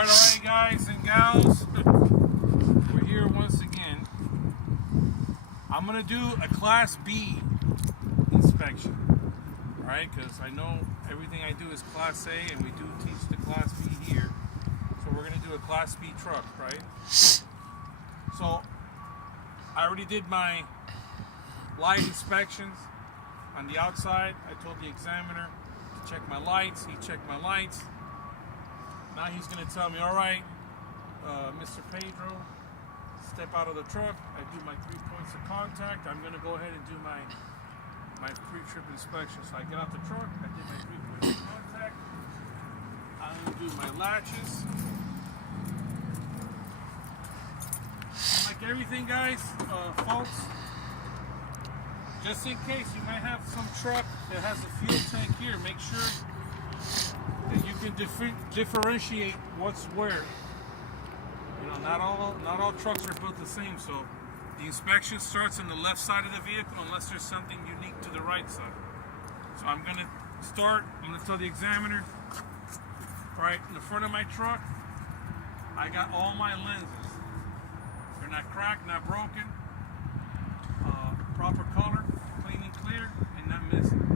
Alright guys and gals, we're here once again. I'm going to do a Class B inspection, alright, because I know everything I do is Class A and we do teach the Class B here. So we're going to do a Class B truck, right? So I already did my light inspections on the outside. I told the examiner to check my lights. He checked my lights. Now he's going to tell me, all right, Mr. Pedro, step out of the truck. I do my 3 points of contact. I'm going to go ahead and do my pre-trip inspection. So I get out the truck. I did my 3 points of contact. I'm going to do my latches. And like everything, guys, folks, just in case you might have some truck that has a fuel tank here, make sure that you can differentiate what's where. You know, not all trucks are built the same, so the inspection starts on the left side of the vehicle unless there's something unique to the right side. So I'm going to start, I'm going to tell the examiner, right in the front of my truck, I got all my lenses. They're not cracked, not broken, proper color, clean and clear, and not missing.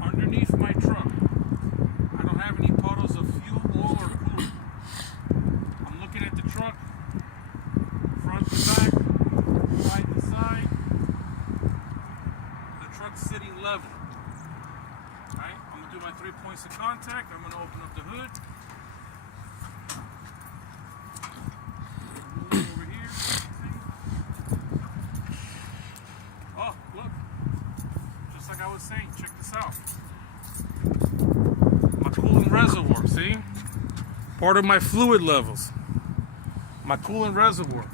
Underneath my truck, I don't have any puddles of fuel, oil, or coolant. I'm looking at the truck, front to back, side to side. The truck's sitting level. Alright, I'm going to do my 3 points of contact. I'm going to open up the hood. Move over here. Oh, look. Just like I was saying, check this out. My coolant reservoir, see? Part of my fluid levels. My coolant reservoir.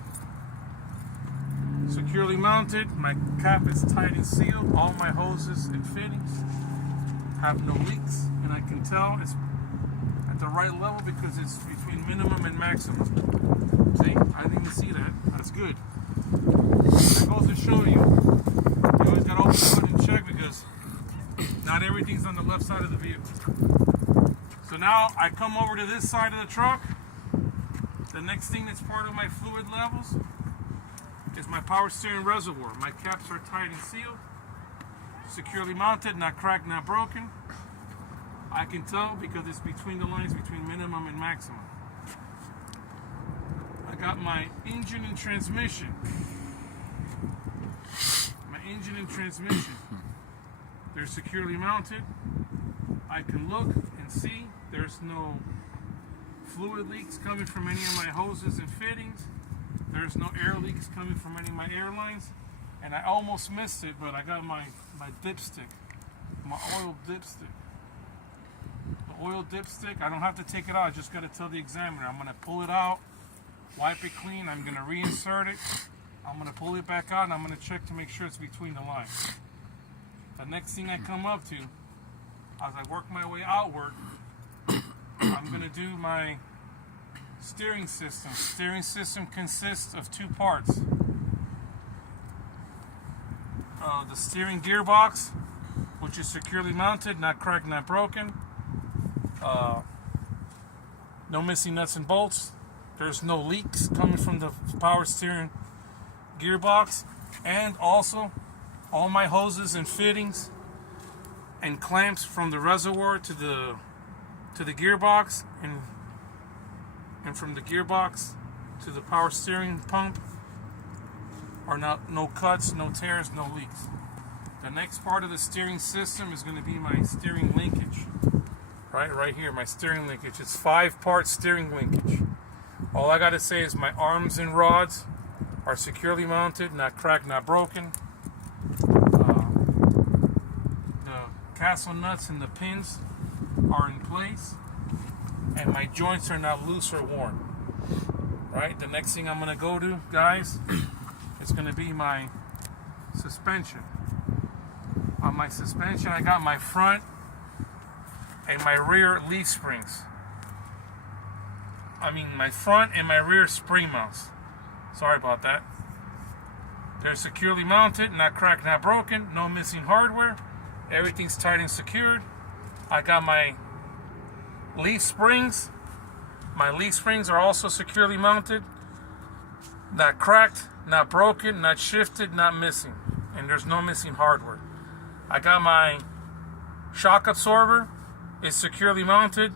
Securely mounted. My cap is tight and sealed. All my hoses and fittings have no leaks. And I can tell it's at the right level because it's between minimum and maximum. See? I didn't even see that. That's good. That goes to show you. You always got to open the hood and check because not everything's on the left side of the vehicle. So now I come over to this side of the truck. The next thing that's part of my fluid levels is my power steering reservoir. My caps are tight and sealed, securely mounted, not cracked, not broken. I can tell because it's between the lines between minimum and maximum. I got my engine and transmission. My engine and transmission. They're securely mounted. I can look and see there's no fluid leaks coming from any of my hoses and fittings. There's no air leaks coming from any of my air lines. And I almost missed it, but I got my dipstick, my oil dipstick. The oil dipstick, I don't have to take it out. I just got to tell the examiner. I'm going to pull it out, wipe it clean. I'm going to reinsert it. I'm going to pull it back out, and I'm going to check to make sure it's between the lines. The next thing I come up to, as I work my way outward, I'm going to do my steering system. Steering system consists of two parts. The steering gearbox, which is securely mounted, not cracked, not broken. No missing nuts and bolts. There's no leaks coming from the power steering gearbox. And also, all my hoses and fittings and clamps from the reservoir to the gearbox and from the gearbox to the power steering pump are no cuts, no tears, no leaks. The next part of the steering system is going to be my steering linkage. Right here, my steering linkage. It's 5-part steering linkage. All I got to say is my arms and rods are securely mounted, not cracked, not broken. The castle nuts and the pins are in place, and my joints are not loose or worn. Right, the next thing I'm going to go to, guys, is going to be my suspension. On my suspension, I got my front and my rear leaf springs. I mean, my front and my rear spring mounts. Sorry about that. They're securely mounted, not cracked, not broken, no missing hardware. Everything's tight and secured. I got my leaf springs, My leaf springs are also securely mounted. Not cracked, not broken, not shifted, not missing. And there's no missing hardware. I got my shock absorber. It's securely mounted.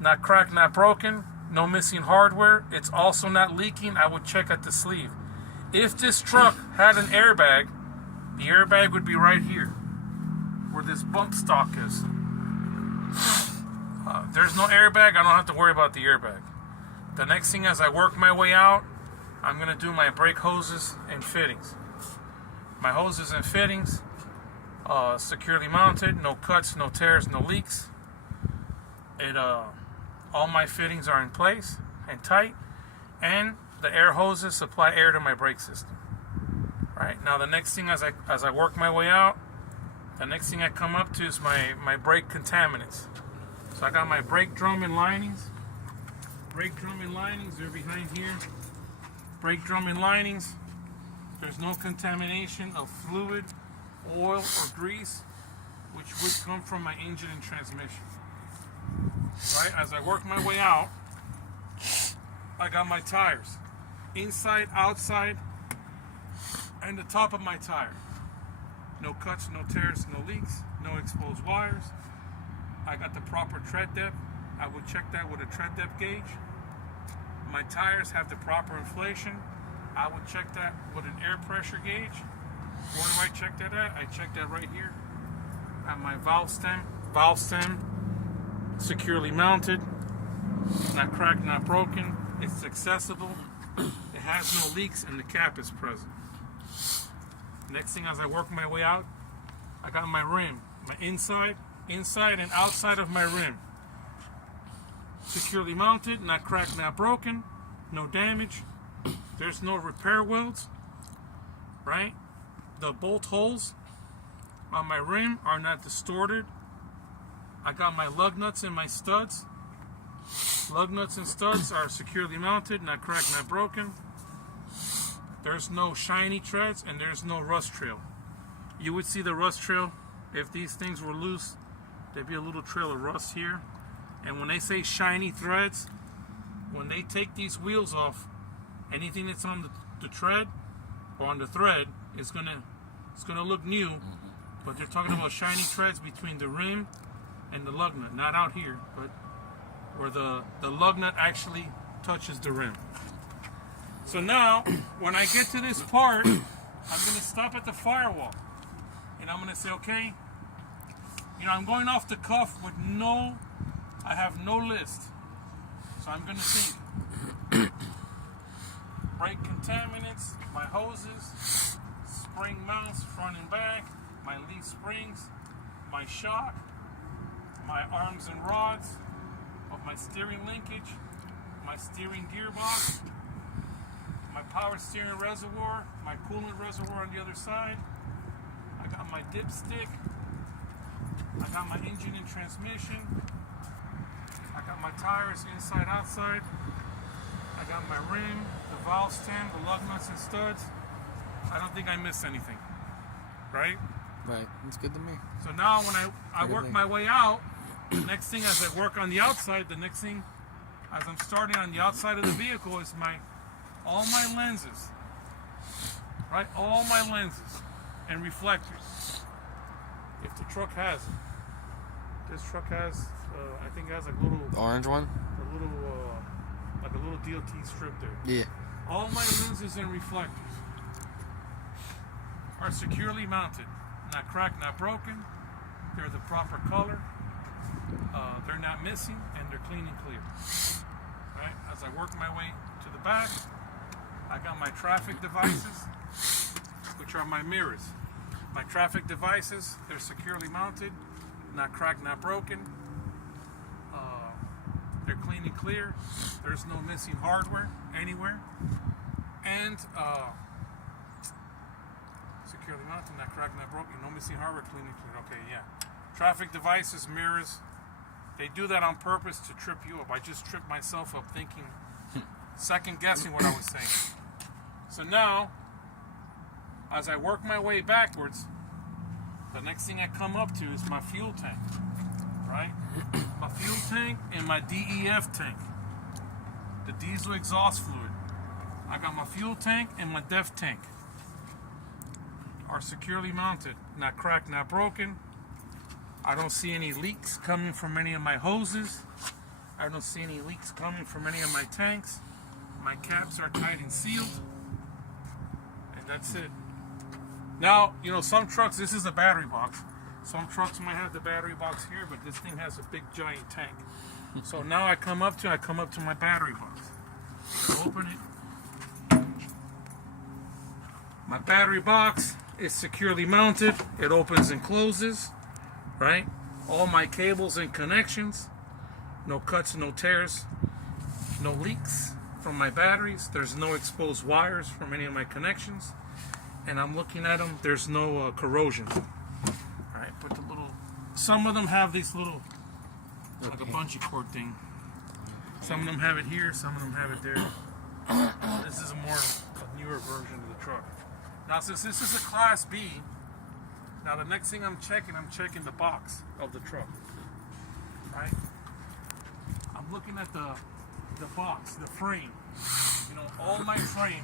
Not cracked, not broken. No missing hardware. It's also not leaking. I would check at the sleeve. If this truck had an airbag, the airbag would be right here, where this bump stock is. There's no airbag. I don't have to worry about the airbag. The next thing, as I work my way out, I'm going to do my brake hoses and fittings. My hoses and fittings, securely mounted, no cuts, no tears, no leaks. All my fittings are in place and tight, and the air hoses supply air to my brake system. Right now, the next thing, as I work my way out, the next thing I come up to is my brake contaminants. So I got my brake drum and linings. Brake drum and linings, they're behind here. Brake drum and linings, there's no contamination of fluid, oil, or grease, which would come from my engine and transmission. Right, as I work my way out, I got my tires, inside, outside, and the top of my tire. No cuts, no tears, no leaks, no exposed wires. I got the proper tread depth. I would check that with a tread depth gauge. My tires have the proper inflation. I would check that with an air pressure gauge. Where do I check that at? I check that right here at my valve stem. Valve stem, securely mounted, not cracked, not broken. It's accessible. It has no leaks, and the cap is present. Next thing, as I work my way out, I got my rim, my inside and outside of my rim. Securely mounted, not cracked, not broken, no damage. There's no repair welds, right? The bolt holes on my rim are not distorted. I got my lug nuts and my studs. Lug nuts and studs are securely mounted, not cracked, not broken. There's no shiny treads, and there's no rust trail. You would see the rust trail if these things were loose. There'd be a little trail of rust here. And when they say shiny threads, when they take these wheels off, anything that's on the tread or on the thread is gonna look new. But they're talking about shiny treads between the rim and the lug nut, not out here, but where the lug nut actually touches the rim. So now, when I get to this part, I'm gonna stop at the firewall, and I'm gonna say, okay, I'm going off the cuff with I have no list. So I'm gonna think brake contaminants, my hoses, spring mounts front and back, my leaf springs, my shock, my arms and rods of my steering linkage, my steering gearbox, my power steering reservoir, my coolant reservoir on the other side. I got my dipstick. I got my engine and transmission. I got my tires inside, outside. I got my rim, the valve stem, the lug nuts and studs. I don't think I missed anything, right? Right, that's good to me. So now when I work my way out, the next thing as I work on the outside, the next thing as I'm starting on the outside of the vehicle is all my lenses, right? All my lenses and reflectors. If the truck has it. This truck has, I think it has like a little... The orange one? Like a little DOT strip there. Yeah. All my lenses and reflectors are securely mounted. Not cracked, not broken. They're the proper color. They're not missing, and they're clean and clear. Right? As I work my way to the back, I got my traffic devices, which are my mirrors. My traffic devices, they're securely mounted, not cracked, not broken. They're clean and clear. There's no missing hardware anywhere. And securely mounted, not cracked, not broken. No missing hardware, clean and clear. Okay, yeah. Traffic devices, mirrors, they do that on purpose to trip you up. I just tripped myself up thinking, second guessing what I was saying. So now, as I work my way backwards, the next thing I come up to is my fuel tank, right? My fuel tank and my DEF tank. the diesel exhaust fluid. I got my fuel tank and my def tank are securely mounted, not cracked, not broken. I don't see any leaks coming from any of my hoses. I don't see any leaks coming from any of my tanks. My caps are tight and sealed, and that's it. Now, you know, some trucks, this is a battery box. Some trucks might have the battery box here, but this thing has a big giant tank. So now I come up to my battery box. Open it. My battery box is securely mounted. It opens and closes, right? All my cables and connections. No cuts, no tears, no leaks from my batteries. There's no exposed wires from any of my connections. And I'm looking at them, there's no corrosion. All right, put the little, some of them have these little, like a bungee cord thing. Some of them have it here, some of them have it there. This is a newer version of the truck. Now, since this is a Class B, now the next thing I'm checking the box of the truck, right? I'm looking at the box, the frame, you know, all my frame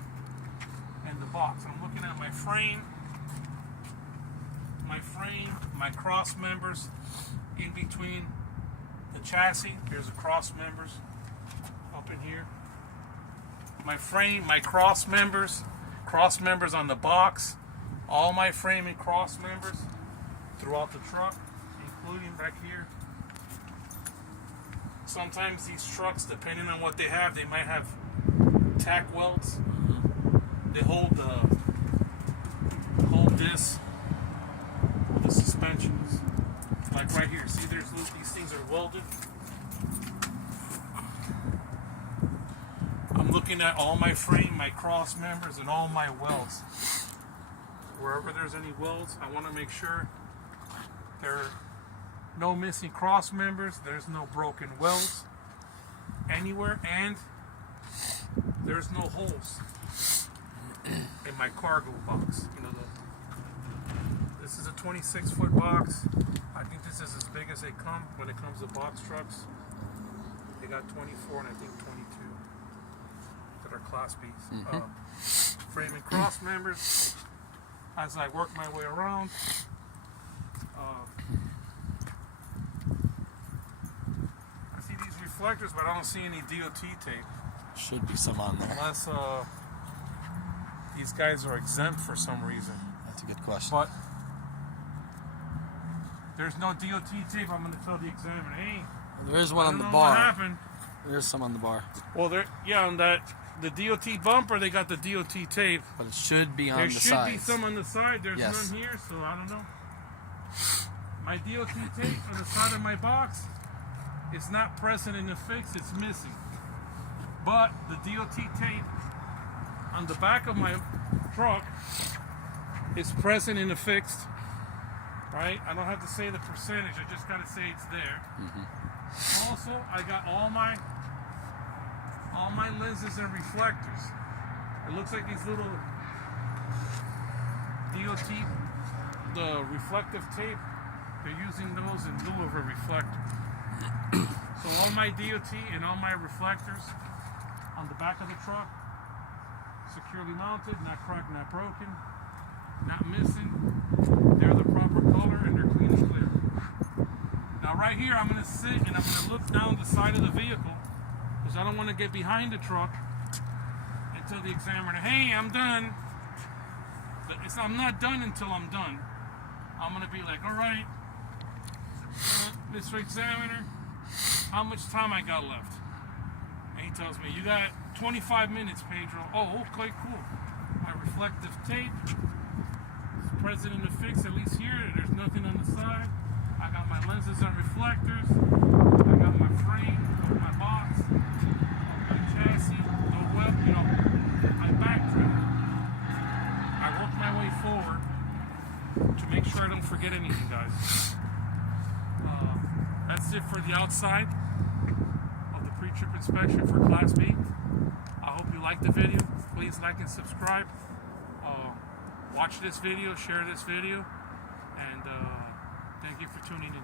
and the box. I'm looking at my frame, my cross members in between the chassis. Here's the cross members up in here. My frame, my cross members on the box, all my frame and cross members throughout the truck, including back here. Sometimes these trucks, depending on what they have, they might have tack welds. They hold this, the suspensions. Like right here, see, these things are welded. I'm looking at all my frame, my cross members, and all my welds. Wherever there's any welds, I want to make sure there are no missing cross members, there's no broken welds anywhere, and there's no holes in my cargo box. You know, this is a 26-foot box. I think this is as big as they come when it comes to box trucks. They got 24 and I think 22 that are Class Bs. Frame and cross members. As I work my way around, I see these reflectors, but I don't see any DOT tape. Should be some on there. Unless these guys are exempt for some reason. That's a good question. But there's no DOT tape. I'm going to tell the examiner, hey, well, there is one on the bar. What happened? There's some on the bar. Well, on the DOT bumper, they got the DOT tape. But it should be on the side. There should be some on the side. There's none here, so I don't know. My DOT tape on the side of my box is not present in the fix. It's missing. But the DOT tape on the back of my truck is present in the fixed. Right? I don't have to say the percentage. I just got to say it's there. Also, I got all my lenses and reflectors. It looks like these little DOT, the reflective tape, they're using those in lieu of a reflector. So all my DOT and all my reflectors on the back of the truck, securely mounted, not cracked, not broken, not missing. They're the proper color and they're clean and clear. Now right here, I'm going to sit and I'm going to look down the side of the vehicle because I don't want to get behind the truck and tell the examiner, hey, I'm done. I'm not done until I'm done. I'm going to be like, all right, Mr. Examiner, how much time I got left? And he tells me, you got 25 minutes, Pedro. Oh, okay, cool. My reflective tape is present in the fix, at least here. There's nothing on the side. I got my lenses and reflectors. I got my frame, my box, my chassis, the web, my backtrip. I work my way forward to make sure I don't forget anything, guys. That's it for the outside of the pre-trip inspection for Class B. I hope you liked the video. Please like and subscribe. Watch this video, share this video, and thank you for tuning in.